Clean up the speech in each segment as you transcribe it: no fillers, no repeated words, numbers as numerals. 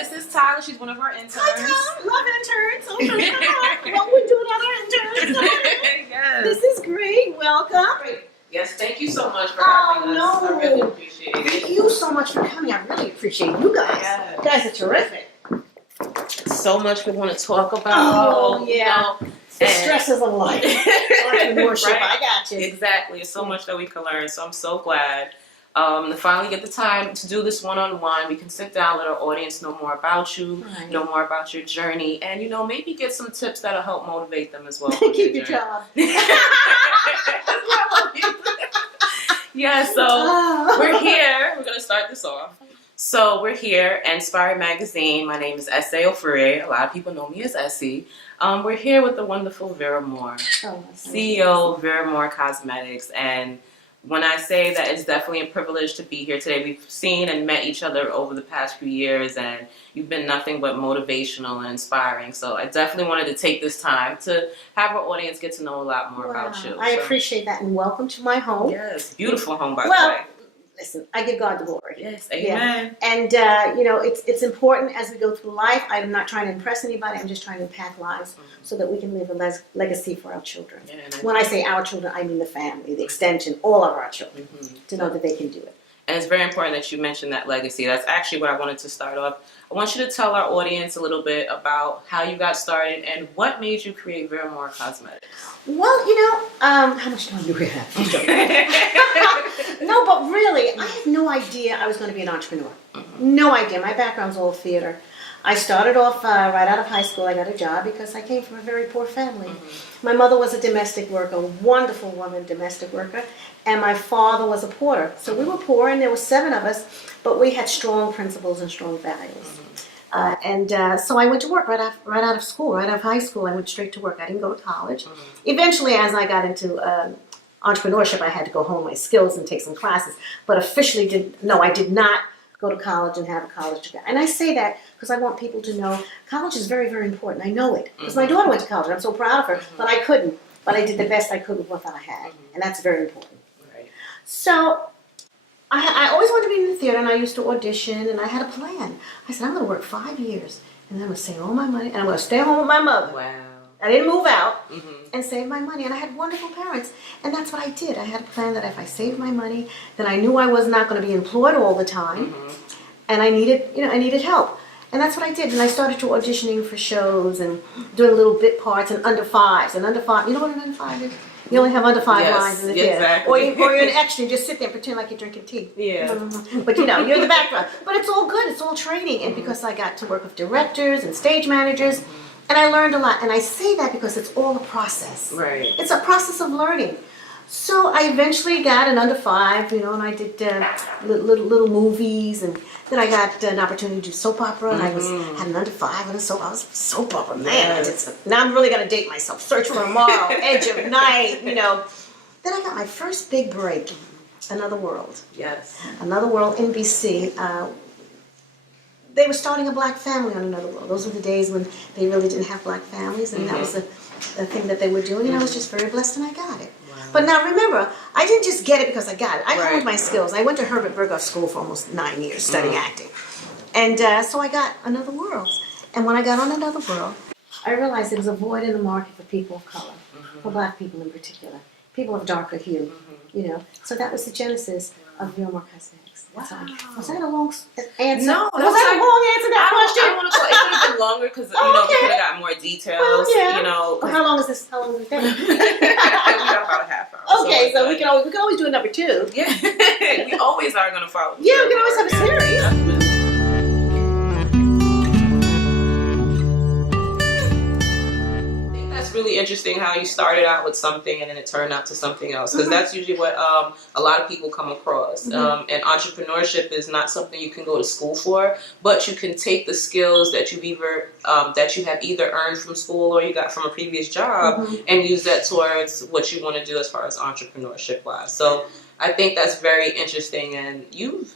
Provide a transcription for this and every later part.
this is Tyler. She's one of our interns. Hi, Tyler. Love interns. Okay, come on. What we're doing on our interns. Yes. This is great. Welcome. Yes, thank you so much for having us. I really appreciate it. Thank you so much for coming. I really appreciate you guys. Yes. You guys are terrific. So much we want to talk about. Oh, yeah. You know, The stresses of life. Entrepreneurship. Right. I got you. Exactly. There's so much that we can learn. So I'm so glad to finally get the time to do this one-on-one. We can sit down, let our audience know more about you, know more about your journey, and, you know, maybe get some tips that'll help motivate them as well. Keep your job. Yeah, so we're here. We're going to start this off. So we're here, ENSPIRE magazine. My name is Ofurhie. A lot of people know me as Essie. We're here with the wonderful Vera Moore, CEO of Vera Moore Cosmetics. And when I say that, it's definitely a privilege to be here today. We've seen and met each other over the past few years, and you've been nothing but motivational and inspiring. So I definitely wanted to take this time to have our audience get to know a lot more about you. I appreciate that, and welcome to my home. Yes, beautiful home, by the way. Listen, I give God the glory. Yes, amen. Yeah. And, you know, it's important as we go through life. I'm not trying to impress anybody. I'm just trying to impact lives so that we can leave a legacy for our children. Yeah, when I say our children, I mean the family, the extension, all of our children, to know that they can do it. And it's very important that you mentioned that legacy. That's actually what I wanted to start off. I want you to tell our audience a little bit about how you got started and what made you create Vera Moore Cosmetics. Well, you know, how much time do we have? No, but really, I had no idea I was going to be an entrepreneur. No idea. My background's all theater. I started off right out of high school. I got a job because I came from a very poor family. My mother was a domestic worker, a wonderful woman, domestic worker, and my father was a porter. So we were poor, and there were 7 of us, but we had strong principles and strong values. So I went to work right out of school, right out of high school. I went straight to work. I didn't go to college. Eventually, as I got into entrepreneurship, I had to go hone my skills and take some classes. But officially, I did not go to college and have a college degree. And I say that because I want people to know college is very, very important. I know it because my daughter went to college. I'm so proud of her, but I couldn't. But I did the best I could with what I had, and that's very important. Right. So I always wanted to be in the theater, and I used to audition, and I had a plan. I said, I'm going to work 5 years, and then I'm going to save all my money, and I'm going to stay home with my mother. Wow. I didn't move out and save my money, and I had wonderful parents, and that's what I did. I had a plan that if I saved my money, then I knew I was not going to be employed all the time, and I needed help. And that's what I did, and I started to auditioning for shows and doing little bit parts and under fives. And under five, you know what an under five is? You only have under 5 lines in the theater. Exactly. Or you're an extra and just sit there and pretend like you're drinking tea. Yeah. But you know, you're in the background. But it's all good, it's all training. And because I got to work with directors and stage managers, and I learned a lot. And I say that because it's all a process. Right. It's a process of learning. So I eventually got an under 5, you know, and I did little movies, and then I got an opportunity to do soap opera, and I had an under 5 and a soap. I was a soap opera man. Now I'm really gonna date myself. Search for Tomorrow, Edge of Night, you know. Then I got my first big break, Another World. Yes. Another World, NBC. They were starting a black family on Another World. Those were the days when they really didn't have black families, and that was the thing that they were doing, and I was just very blessed, and I got it. But now remember, I didn't just get it because I got it. I honed my skills. I went to Herbert Berghoff School for almost 9 years studying acting. And so I got Another World. And when I got on Another World, I realized there was a void in the market for people of color, for black people in particular, people of darker hue, you know. So that was the genesis of Vera Moore Cosmetics. Wow. Was that a long answer? No. Was that a long answer to that question? I want to go. It could have been longer because, you know, we could have got more details, you know. Well, how long is this? How long is it? We got about a half hour. Okay, so we can always do a number 2. Yeah. We always are going to follow. Yeah, we can always have a series. It's really interesting how you started out with something and then it turned out to something else, because that's usually what a lot of people come across. And entrepreneurship is not something you can go to school for, but you can take the skills that you have either earned from school or you got from a previous job and use that towards what you want to do as far as entrepreneurship wise. So I think that's very interesting. And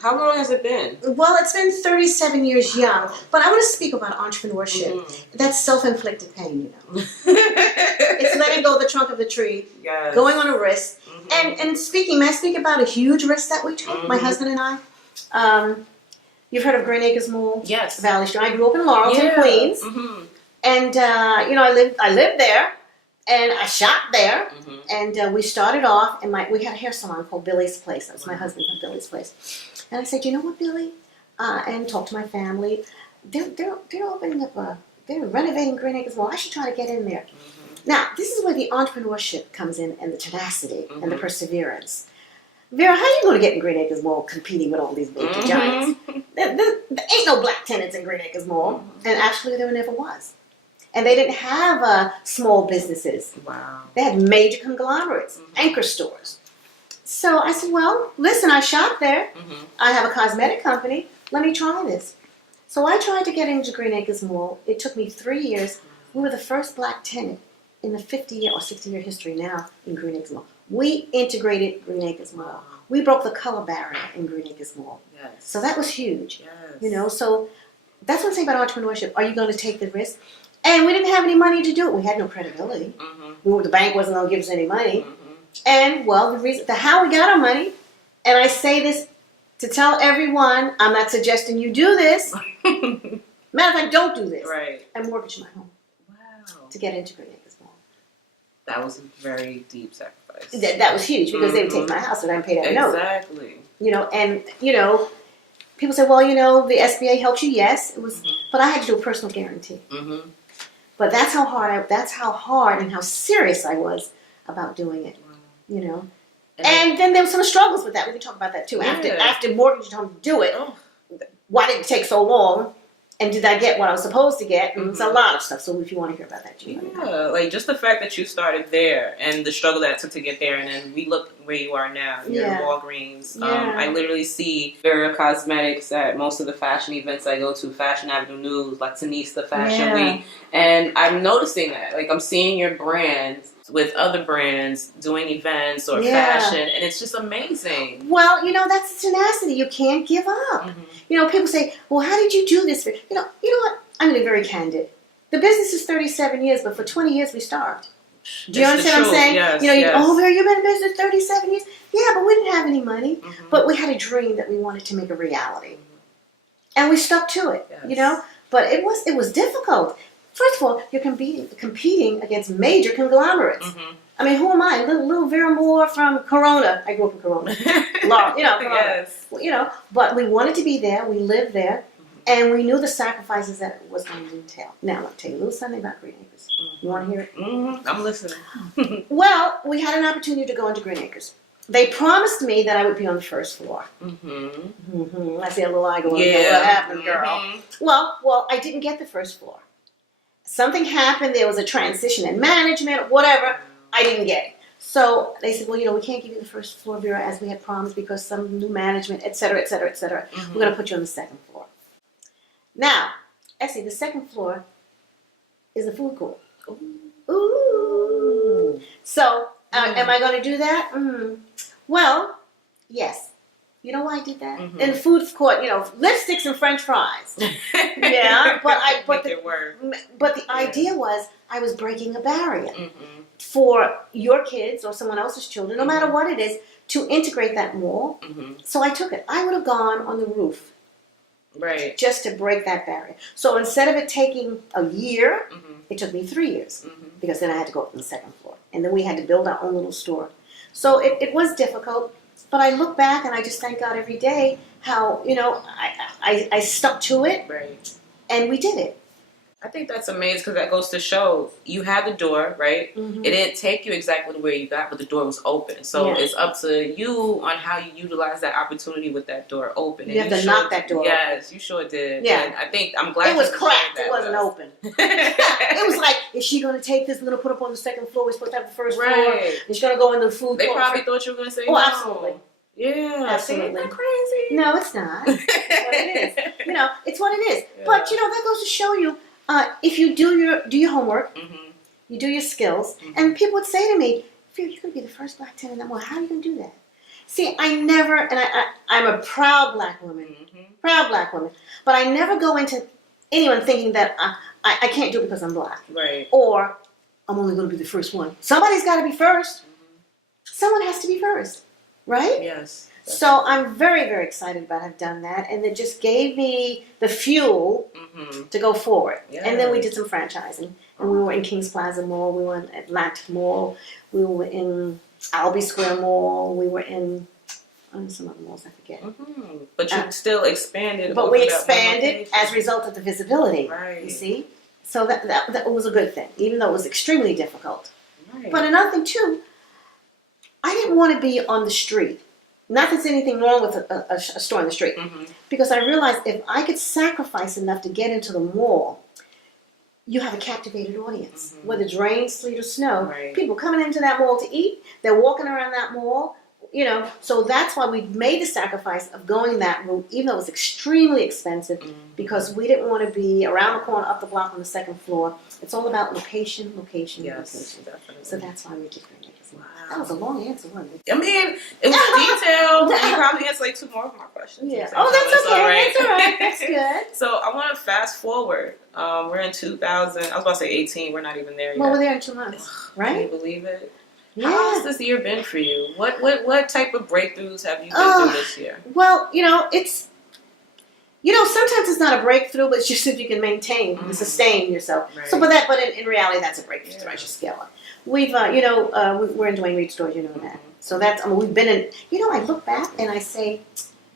how long has it been? Well, it's been 37 years young. But I want to speak about entrepreneurship. That's self-inflicted pain, you know. It's letting go of the trunk of the tree, going on a risk. And may I speak about a huge risk that we took, my husband and I? You've heard of Green Acres Mall? Yes. Valley Street. I grew up in Laurelton, Queens. Mm-hmm. And, I lived there. And I shopped there. Mm-hmm. And we started off, and we had a hair salon called Billy's Place. That was my husband from Billy's Place. And I said, you know what, Billy? And talked to my family. They're opening up they're renovating Green Acres Mall. I should try to get in there. Mm-hmm. Now, this is where the entrepreneurship comes in, and the tenacity and the perseverance. Vera, how are you going to get in Green Acres Mall competing with all these big giants? There ain't no black tenants in Green Acres Mall. And actually, there never was. And they didn't have small businesses. Wow. They had major conglomerates, anchor stores. So I said, well, listen, I shop there. I have a cosmetic company. Let me try this. So I tried to get into Green Acres Mall. It took me 3 years. We were the first black tenant in the 50-year or 60-year history now in Green Acres Mall. We integrated Green Acres Mall. We broke the color barrier in Green Acres Mall. Yes. So that was huge. Yes. So that's what I'm saying about entrepreneurship. Are you going to take the risk? And we didn't have any money to do it. We had no credibility. The bank wasn't going to give us any money. And, well, how we got our money, and I say this to tell everyone, I'm not suggesting you do this. Matter of fact, don't do this. Right. I mortgaged my home. Wow. To get into Green Acres Mall. That was a very deep sacrifice. That was huge because they would take my house and I'd pay that note. Exactly. People say, well, the SBA helps you. Yes, it was, but I had to do a personal guarantee. But that's how hard and how serious I was about doing it. And then there were some struggles with that. We can talk about that too. Yeah. After mortgage home to do it, why did it take so long? And did I get what I was supposed to get? And it's a lot of stuff. So if you want to hear about that, like just the fact that you started there and the struggle that it took to get there, and then we look where you are now. You're in Walgreens. I literally see Vera Cosmetics at most of the fashion events I go to, Fashion Avenue News, Latinista Fashion Week, and I'm noticing that. Like I'm seeing your brands with other brands doing events or fashion, and it's just amazing. Well, that's tenacity. You can't give up. People say, well, how did you do this? You know what? I'm going to be very candid. The business is 37 years, but for 20 years we starved. Do you understand what I'm saying? Yes, Vera, you've been in business 37 years? Yeah, but we didn't have any money. But we had a dream that we wanted to make a reality. And we stuck to it, But it was difficult. First of all, you're competing against major conglomerates. I mean, who am I? Little Vera Moore from Corona. I grew up in Corona. Corona. Yes. But we wanted to be there. We lived there. And we knew the sacrifices that it was going to entail. Now, I'll tell you a little something about Green Acres. You want to hear it? I'm listening. Well, we had an opportunity to go into Green Acres. They promised me that I would be on the first floor. I see a little eye going, what happened, girl? Well, I didn't get the first floor. Something happened. There was a transition in management, whatever. I didn't get it. So they said, well, we can't give you the first floor, Vera, as we had promised because some new management, et cetera, et cetera, et cetera. We're going to put you on the second floor. Now, actually, the second floor is the food court. Ooh. So, am I going to do that? Well, yes. You know why I did that? In the food court, lipsticks and French fries. But the idea was I was breaking a barrier for your kids or someone else's children, no matter what it is, to integrate that mall. So I took it. I would have gone on the roof. Right. Just to break that barrier. So instead of it taking a year, it took me 3 years because then I had to go up to the second floor. And then we had to build our own little store. So it was difficult, but I look back and I just thank God every day how, I stuck to it. Right. And we did it. I think that's amazing because that goes to show you had the door, right? It didn't take you exactly where you got, but the door was open. So it's up to you on how you utilize that opportunity with that door open. You have to knock that door open. Yes, you sure did. Yeah. And I think I'm glad it was cracked. It wasn't open. It was like, is she going to take this? We're going to put up on the second floor. We're supposed to have the first floor. And she's going to go in the food court. They probably thought you were going to say no. Absolutely. Yeah. Absolutely. Isn't that crazy? No, it's not. It's what it is. It's what it is. Yeah. But, that goes to show you, if you do your homework, you do your skills, and people would say to me, "You're going to be the first black tenant in that mall. How are you going to do that?" See, I never, and I'm a proud black woman, but I never go into anyone thinking that I can't do it because I'm black, right? Or I'm only going to be the first one. Somebody's got to be first. Someone has to be first, right? Yes. So I'm very, very excited about having done that, and it just gave me the fuel to go forward. Yes. And then we did some franchising, and we were in Kings Plaza Mall, we were in Atlantic Mall, we were in Albee Square Mall, we were in some other malls, I forget. But you still expanded. But we expanded as a result of the visibility. Right. You see, so that was a good thing, even though it was extremely difficult. Right. But another thing too, I didn't want to be on the street. Not that there's anything wrong with a store on the street, because I realized if I could sacrifice enough to get into the mall, you have a captivated audience. Whether it's rain, sleet, or snow, people coming into that mall to eat, they're walking around that mall. You know, so that's why we made the sacrifice of going that route, even though it was extremely expensive, because we didn't want to be around the corner, up the block on the second floor. It's all about location, location, location. Definitely. So that's why we did Green Acres. Wow. That was a long answer, wasn't it? I mean, it was detailed. And you probably answered like 2 more of my questions. Yeah. Oh, that's okay. Right. That's all right. That's good. So I want to fast forward. We're in 2000. I was about to say 18. We're not even there yet. Well, we're there in 2 months, right? Can you believe it? Yeah. How has this year been for you? What type of breakthroughs have you been through this year? Well, it's sometimes it's not a breakthrough, but it's just if you can maintain and sustain yourself. Right. So, but in reality, that's a breakthrough. I should scale up. We've, we're in Dwayne Reed stores, you know that. So that's, we've been in. I look back and I say,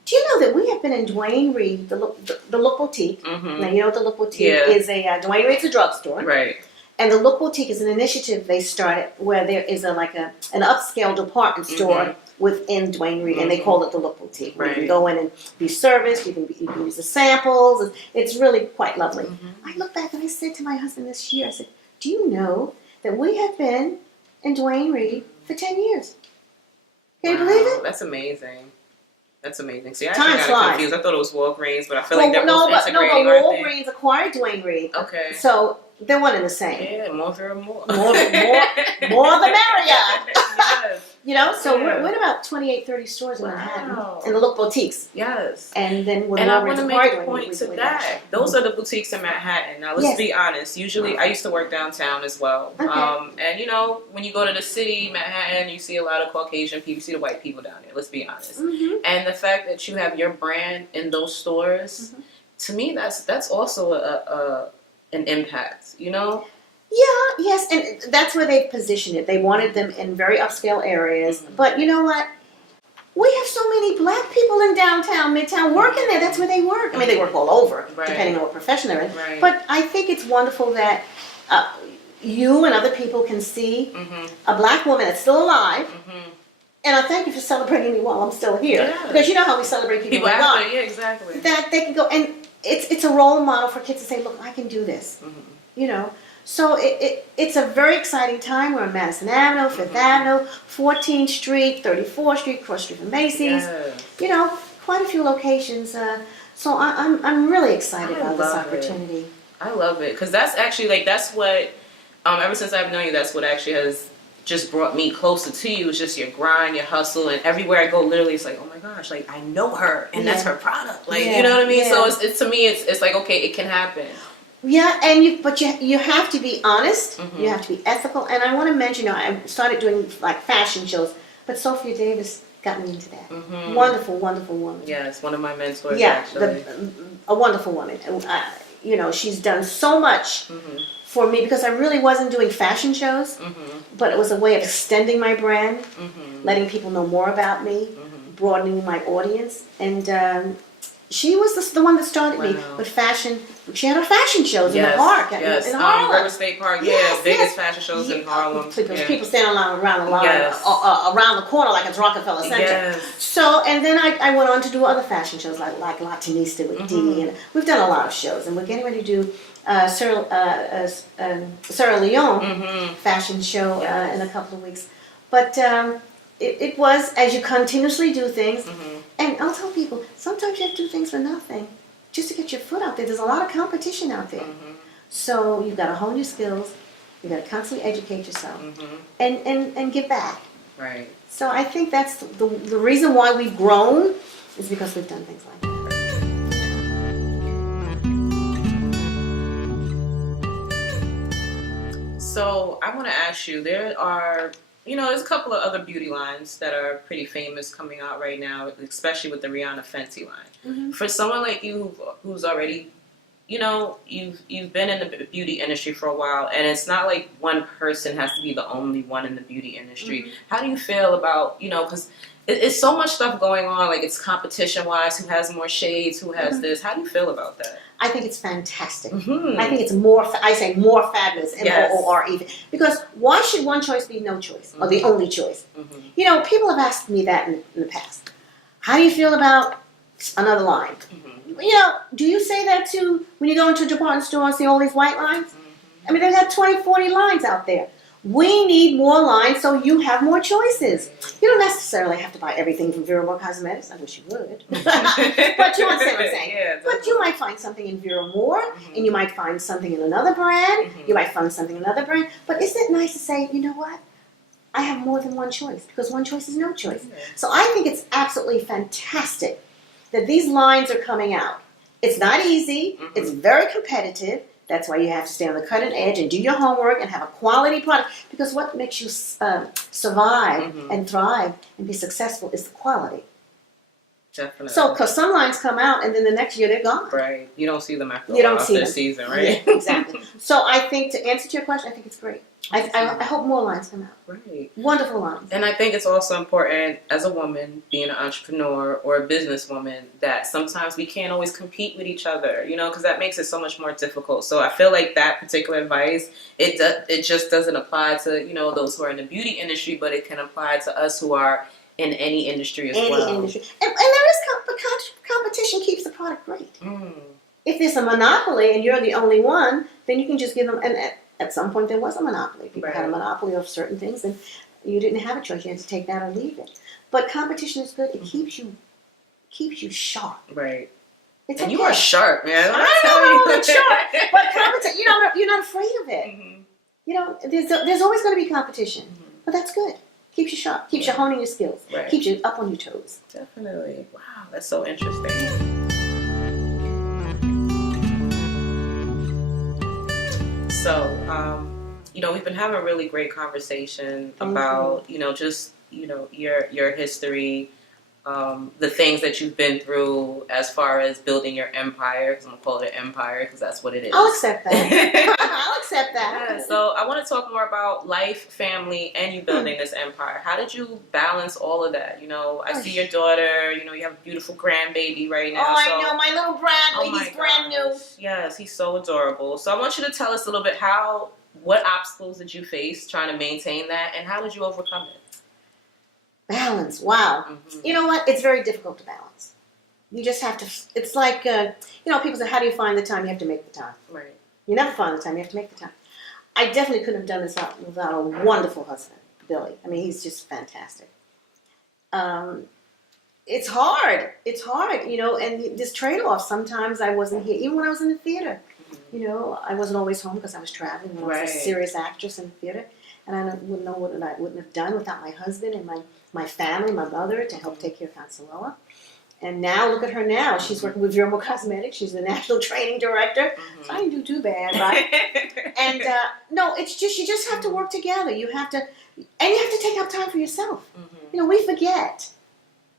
do you know that we have been in Dwayne Reed, the Look Boutique? Now you know what the Look Boutique is. Dwayne Reed's a drugstore, right? And the Look Boutique is an initiative they started where there is an upscale department store within Dwayne Reed, and they call it the Look Boutique. Where you can go in and be serviced, you can use the samples. It's really quite lovely. I look back and I said to my husband this year, I said, do you know that we have been in Dwayne Reed for 10 years? Can you believe it? That's amazing. That's amazing. See, I Time actually got flies. confused. I thought it was Walgreens, but I feel like they're no, both but integrating, aren't they? Walgreens acquired Dwayne Reed. Okay. So they're one and the same. Yeah, more Vera, more. More the merrier. Yes. So we're in about 28, 30 stores in Manhattan, in the Look Boutiques. Yes. And then and I want to make a point to that. Those are the boutiques in Manhattan. Now, let's be honest. Usually, I used to work downtown as well. Okay. And, when you go to the city, Manhattan, you see a lot of Caucasian people. You see the white people down there. Let's be honest. And the fact that you have your brand in those stores, to me, that's also an impact, Yeah, yes, and that's where they've positioned it. They wanted them in very upscale areas. But you know what? We have so many black people in downtown, midtown, working there. That's where they work. I mean, they work all over, depending on what profession they're in. Right. But I think it's wonderful that you and other people can see a black woman that's still alive. And I thank you for celebrating me while I'm still here. Yeah. Because you know how we celebrate people who are gone. Yeah, exactly. That they can go, and it's a role model for kids to say, look, I can do this. So it's a very exciting time. We're on Madison Avenue, 5th Avenue, 14th Street, 34th Street, cross street from Macy's. Quite a few locations. So I'm really excited about this opportunity. I love it because that's actually that's what. Ever since I've known you, that's what actually has just brought me closer to you. It's just your grind, your hustle, and everywhere I go, literally, it's like, oh my gosh, I know her, and that's her product. You know what I mean? So it's to me, it's like, okay, it can happen. Yeah, and you have to be honest. You have to be ethical. And I want to mention, I started doing fashion shows, but Sophia Davis got me into that. Wonderful, wonderful woman. Yes, one of my mentors. Actually, a wonderful woman. She's done so much for me because I really wasn't doing fashion shows, but it was a way of extending my brand, letting people know more about me, broadening my audience, and. She was the one that started me with fashion. She had her fashion shows in the park, in Harlem. River State Park, biggest fashion shows in Harlem. People standing around the line, around the corner like it's Rockefeller Center. Yes. So, and then I went on to do other fashion shows like Latinista with Dee, and we've done a lot of shows, and we're getting ready to do Sierra Leone fashion show in a couple of weeks. But it was, as you continuously do things, and I'll tell people, sometimes you have to do things for nothing, just to get your foot out there. There's a lot of competition out there. So you've got to hone your skills, you've got to constantly educate yourself, and give back. Right. So I think that's the reason why we've grown, is because we've done things like that. So I want to ask you, there are You know, there's a couple of other beauty lines that are pretty famous coming out right now, especially with the Rihanna Fenty line. Mm-hmm. For someone like you who's already, you know, you've been in the beauty industry for a while, and it's not like one person has to be the only one in the beauty industry. Mm-hmm. How do you feel about, you know, because it's so much stuff going on, like it's competition-wise, who has more shades, who has this. How do you feel about that? I think it's fantastic. Mm-hmm. I think it's more fabulous, Yes. M-O-O-R even. Because why should one choice be no choice, or the only choice? Mm-hmm. You know, people have asked me that in the past. How do you feel about another line? Mm-hmm. You know, do you say that too when you go into a department store and see all these white lines? Mm-hmm. I mean, they've got 20, 40 lines out there. We need more lines so you have more choices. You don't necessarily have to buy everything from Vera Moore Cosmetics. I wish you would. But you understand what I'm saying. Yeah, but you might find something in Vera Moore, mm-hmm. and you might find something in another brand. Mm-hmm. You might find something in another brand. But isn't it nice to say, you know what? I have more than one choice, because one choice is no choice. Yeah. So I think it's absolutely fantastic that these lines are coming out. It's not easy. Mm-hmm. It's very competitive. That's why you have to stay on the cutting edge and do your homework and have a quality product. Because what makes you survive mm-hmm. and thrive and be successful is the quality. Definitely. So, because some lines come out and then the next year they're gone. Right. You don't see them after You don't see the them. season, right? Yeah, exactly. So I think, to answer to your question, I think it's great. I hope more lines come out. Right. Wonderful lines. And I think it's also important as a woman, being an entrepreneur or a businesswoman, that sometimes we can't always compete with each other, you know, because that makes it so much more difficult. So I feel like that particular advice, it just doesn't apply to, you know, those who are in the beauty industry, but it can apply to us who are in any industry as well. Any industry. And there is competition keeps the product great. Mm. If there's a monopoly and you're the only one, then you can just give them, and at some point there was a monopoly. People had a monopoly of certain things, and you didn't have a choice. You had to take that or leave it. But competition is good. It keeps you sharp. Right. It's and okay. you are sharp, man. I know, I'm sharp. But competition, you're not afraid of it. Mm-hmm. You know, there's always going to be competition. Mm-hmm. But that's good. Keeps you sharp. Keeps you honing your skills. Right. Keeps you up on your toes. Definitely. Wow, that's so interesting. So, you know, we've been having a really great conversation about, you know, just, you know, your history, the things that you've been through as far as building your empire, because I'm going to call it an empire because that's what it is. I'll accept that. I'll accept that. Yeah, so I want to talk more about life, family, and you building this empire. How did you balance all of that? You know, I see your daughter, you know, you have a beautiful grandbaby right now. Oh, I know, my little Bradley, he's brand new. Yes, he's so adorable. So I want you to tell us a little bit what obstacles did you face trying to maintain that, and how did you overcome it? Balance, wow. Mm-hmm. You know what? It's very difficult to balance. You just have to, it's like, you know, people say, how do you find the time? You have to make the time. Right. You never find the time, you have to make the time. I definitely couldn't have done this without a wonderful husband, Billy. I mean, he's just fantastic. It's hard, you know, and this trade-off, sometimes I wasn't here, even when I was in the theater. You know, I wasn't always home because I was traveling when I was a serious actress in the theater. And I wouldn't know what I wouldn't have done without my husband and my family, my mother, to help take care of Consuela. And now, look at her now. She's working with Vera Moore Cosmetics. She's the national training director. Mm-hmm. So I didn't do too bad, right? And no, it's just, you just have to work together. You have to take out time for yourself. Mm-hmm. You know, we forget.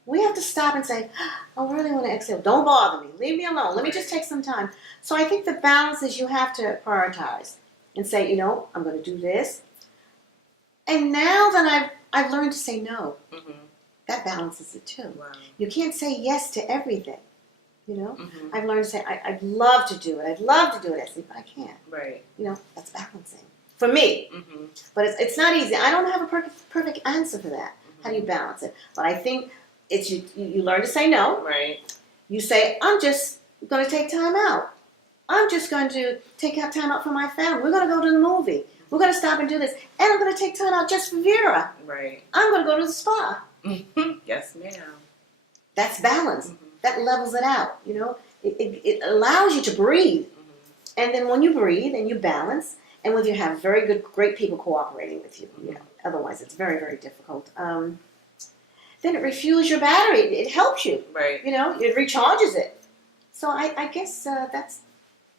We have to stop and say, I really want to exhale. Don't bother me. Leave me alone. Let me just take some time. So I think the balance is you have to prioritize and say, you know, I'm going to do this. And now that I've learned to say no, mm-hmm. that balances it too. Wow. You can't say yes to everything. You know, mm-hmm. I've learned to say, I'd love to do it. I'd love to do it, but I can't. Right. You know, that's balancing for me. Mm-hmm. But it's not easy. I don't have a perfect answer for that. Mm-hmm. How do you balance it? But I think it's you learn to say no. Right. You say, I'm just going to take time out. I'm just going to take out time out for my family. We're going to go to the movie. We're going to stop and do this. And I'm going to take time out just for Vera. Right. I'm going to go to the spa. Yes, ma'am. That's balance. Mm-hmm. That levels it out, you know. It allows you to breathe. Mm-hmm. And then when you breathe and you balance, and when you have great people cooperating with you, mm-hmm. you know, otherwise it's very, very difficult. Then it refuels your battery. It helps you. Right. You know, it recharges it. So I guess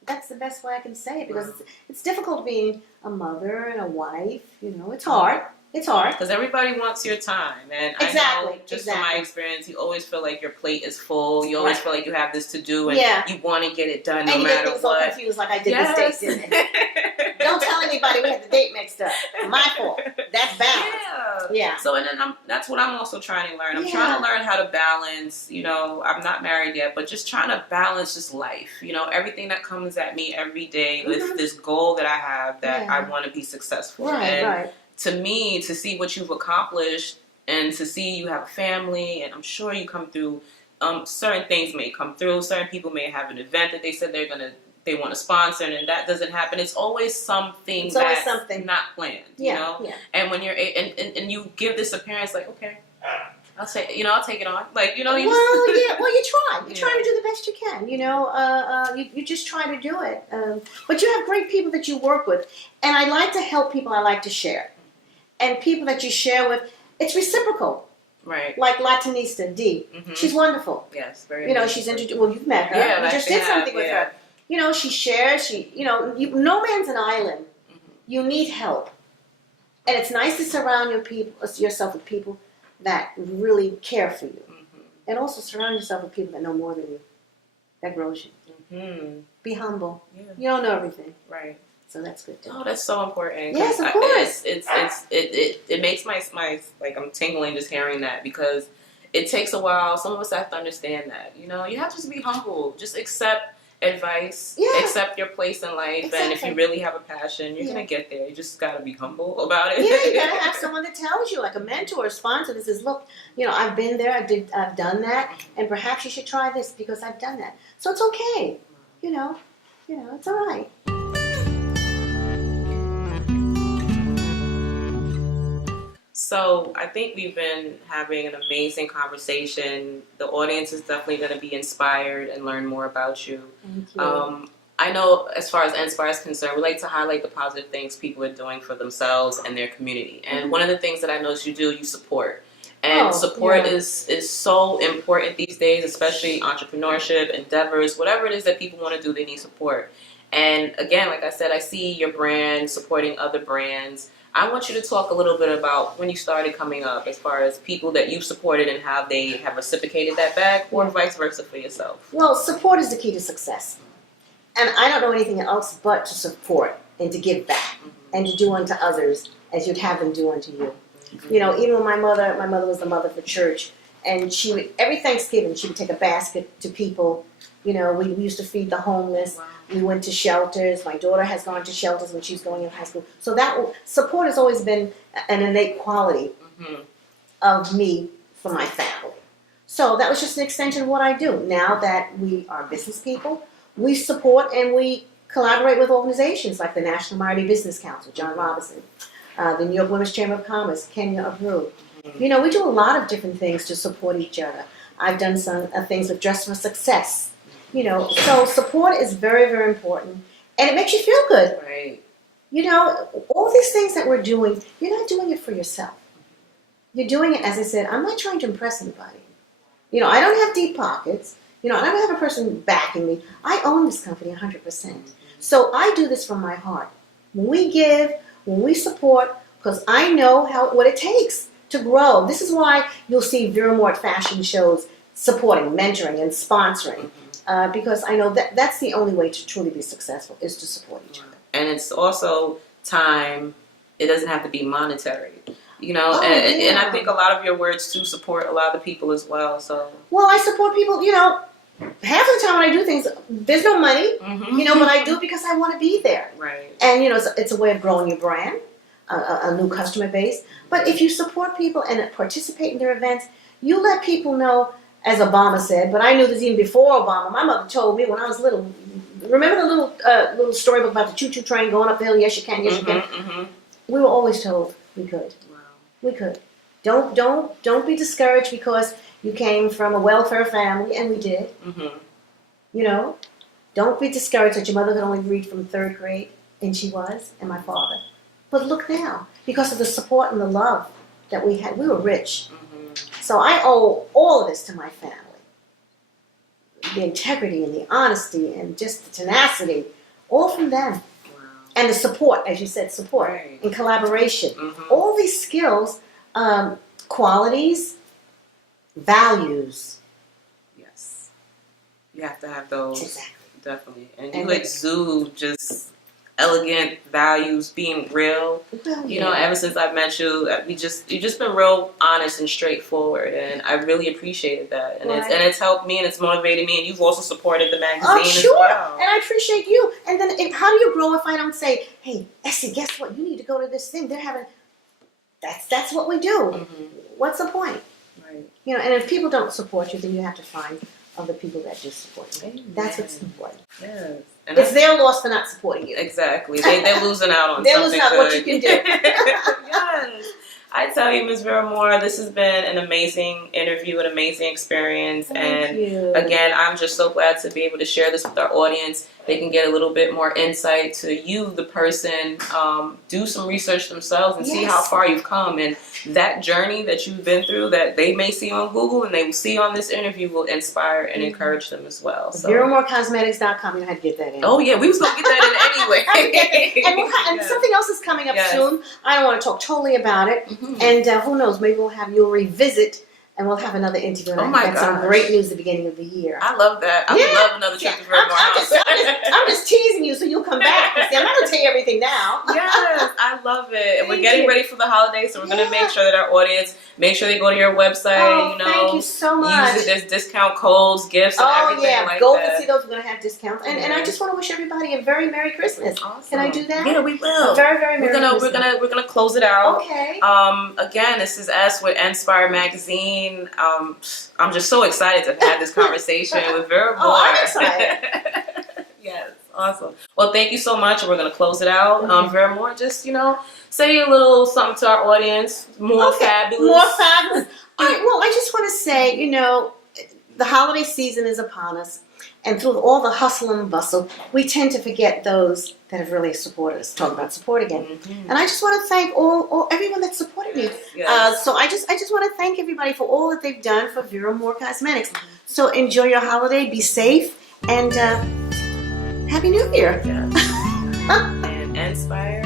that's the best way I can say it, because it's difficult being a mother and a wife. You know, it's hard. It's hard. Because everybody wants your time. And I know, just from my experience, you always feel like your plate is full. You always feel like you have this to do, and you want to get it done no matter what. And you get things all confused, like I did this date, didn't I? Don't tell anybody we had the date mixed up. My fault. That's balance. Yeah. So, and then that's what I'm also trying to learn. I'm trying to learn how to balance, you know, I'm not married yet, but just trying to balance just life. You know, everything that comes at me every day with this goal that I have that I want to be successful. Right. To me, to see what you've accomplished and to see you have a family, and I'm sure you come through, certain things may come through, certain people may have an event that they said they want to sponsor, and that doesn't happen. It's always something that's not planned, you know? Yeah. And when you're, and you give this appearance like, okay, I'll say, you know, I'll take it on. Like, you know, you you try. You're trying to do the best you can, you know. You just try to do it. But you have great people that you work with. And I like to help people. I like to share. And people that you share with, it's reciprocal. Right. Like Latinista, D. Mm-hmm. She's wonderful. Yes, very You know, she's introduced, well, you've met her. Yeah, you just did something with her. You know, she shares. No man's an island. Mm-hmm. You need help. And it's nice to surround yourself with people that really care for you. Mm-hmm. And also surround yourself with people that know more than you. That grows you. Mm-hmm. Be humble. Yeah. You don't know everything. Right. So that's good too. Oh, that's so important. Yes, of course. It makes my like I'm tingling just hearing that, because it takes a while. Some of us have to understand that. You know, you have to just be humble. Just accept advice. Yeah. Accept your place in life. Exactly. And if you really have a passion, you're gonna get there. You just gotta be humble about it. Yeah, you gotta have someone that tells you, like a mentor, a sponsor, that says, "Look, you know, I've been there. I've done that, and perhaps you should try this because I've done that." So it's okay. You know, it's all right. So I think we've been having an amazing conversation. The audience is definitely going to be inspired and learn more about you. Thank you. I know as far as ENSPIRE is concerned, we like to highlight the positive things people are doing for themselves and their community. And one of the things that I noticed you do, you support. And support is so important these days, especially entrepreneurship, endeavors, whatever it is that people want to do, they need support. And again, like I said, I see your brand supporting other brands. I want you to talk a little bit about when you started coming up, as far as people that you've supported and how they have reciprocated that back, or vice versa for yourself. Well, support is the key to success. And I don't know anything else but to support and to give back and to do unto others as you'd have them do unto you. Mm-hmm. You know, even when my mother was the mother for church, and she would, every Thanksgiving, she would take a basket to people. You know, we used to feed the homeless. Wow. We went to shelters. My daughter has gone to shelters when she was going in high school. So that support has always been an innate quality of me for my family. So that was just an extension of what I do. Now that we are business people, we support and we collaborate with organizations like the National Minority Business Council, John Robinson, the New York Women's Chamber of Commerce, Kenya Ofurhie. You know, we do a lot of different things to support each other. I've done some things with Dress for Success. You know, so support is very, very important, and it makes you feel good. Right. You know, all these things that we're doing, you're not doing it for yourself. You're doing it, as I said, I'm not trying to impress anybody. You know, I don't have deep pockets. You know, I don't have a person backing me. I own this company 100%. So I do this from my heart. When we give, when we support, because I know what it takes to grow. This is why you'll see Vera more at fashion shows supporting, mentoring, and sponsoring. Because I know that's the only way to truly be successful, is to support each other. And it's also time. It doesn't have to be monetary, you know. And I think a lot of your words too support a lot of the people as well. So I support people. You know, half of the time when I do things, there's no money, you know, but I do it because I want to be there. Right. And you know, it's a way of growing your brand, a new customer base. But if you support people and participate in their events, you let people know. As Obama said, but I knew this even before Obama. My mother told me when I was little. Remember the little storybook about the choo-choo train going up the hill? Yes, you can. Yes, you can. Mm-hmm. We were always told we could. Wow. We could. Don't be discouraged because you came from a welfare family, and we did. Mm-hmm. You know, don't be discouraged that your mother could only read from 3rd grade, and she was, and my father. But look now, because of the support and the love that we had, we were rich. Mm-hmm. So I owe all of this to my family. The integrity and the honesty and just the tenacity, all from them. Wow. and the support, as you said, support Right. and collaboration. Mhm. All these skills, qualities, values. Yes. You have to have those. Exactly. Definitely. And And you exude just elegant values, being real. Well, You know, ever since I've met you, you've just been real honest and straightforward, and I really appreciated that. And Right. it's helped me, and it's motivated me, and you've also supported the magazine Oh, sure. as well. And I appreciate you. And then how do you grow if I don't say, hey, Essie, guess what? You need to go to this thing. They're having, that's what we do. Mhm. What's the point? Right. You know, and if people don't support you, then you have to find other people that do support you. Amen. That's what's important. Yes. And It's their loss for not supporting you. exactly. They're losing out on They're something losing out good. what you can do. Yes. I tell you, Ms. Vera Moore, this has been an amazing interview, an amazing experience. Thank you. Again, I'm just so glad to be able to share this with our audience. They can get a little bit more insight to you, the person, do some research themselves and see Yes. how far you've come. And that journey that you've been through that they may see on Google and they will see on this interview will inspire and encourage them as well. So. VeraMooreCosmetics.com. You had to get that in. Oh, yeah, we was going to get that in anyway. And Yes. something else is coming up Yes. soon. I don't want to talk totally about it. Mhm. And who knows, maybe you'll revisit and we'll have another interview. And Oh my I've got some gosh. great news at the beginning of the year. I love that. I would love another trip to Vera Moore House. I'm just teasing you so you'll come back. See, I'm not going to tell you everything now. Yes, I love it. And we're Thank getting you. ready for the holidays, so we're going to make Yeah. sure that our audience, make sure they go to your website, Oh, you know. thank you so much. Use it. There's discount codes, gifts, and Oh, everything yeah. like Go that. and see those. We're going to have discounts. And I just want to wish everybody a very Merry Christmas. Awesome. Can I do that? Yeah, we will. A very, very Merry Christmas. We're gonna close it out. Okay. Again, this is us with ENSPIRE magazine. I'm just so excited to have this conversation with Vera Moore. Oh, I'm excited. Yes, awesome. Well, thank you so much, and we're gonna close it out. Okay. Vera Moore, just say a little something to our audience. More fabulous. More fabulous. All right, well, I just want to say, the holiday season is upon us. And through all the hustle and bustle, we tend to forget those that have really supported us. Talk about support again. Mhm. And I just want to thank everyone that supported me. Yes. So I just want to thank everybody for all that they've done for Vera Moore Cosmetics. So enjoy your holiday, be safe, and Happy New Year. Yes. And ENSPIRE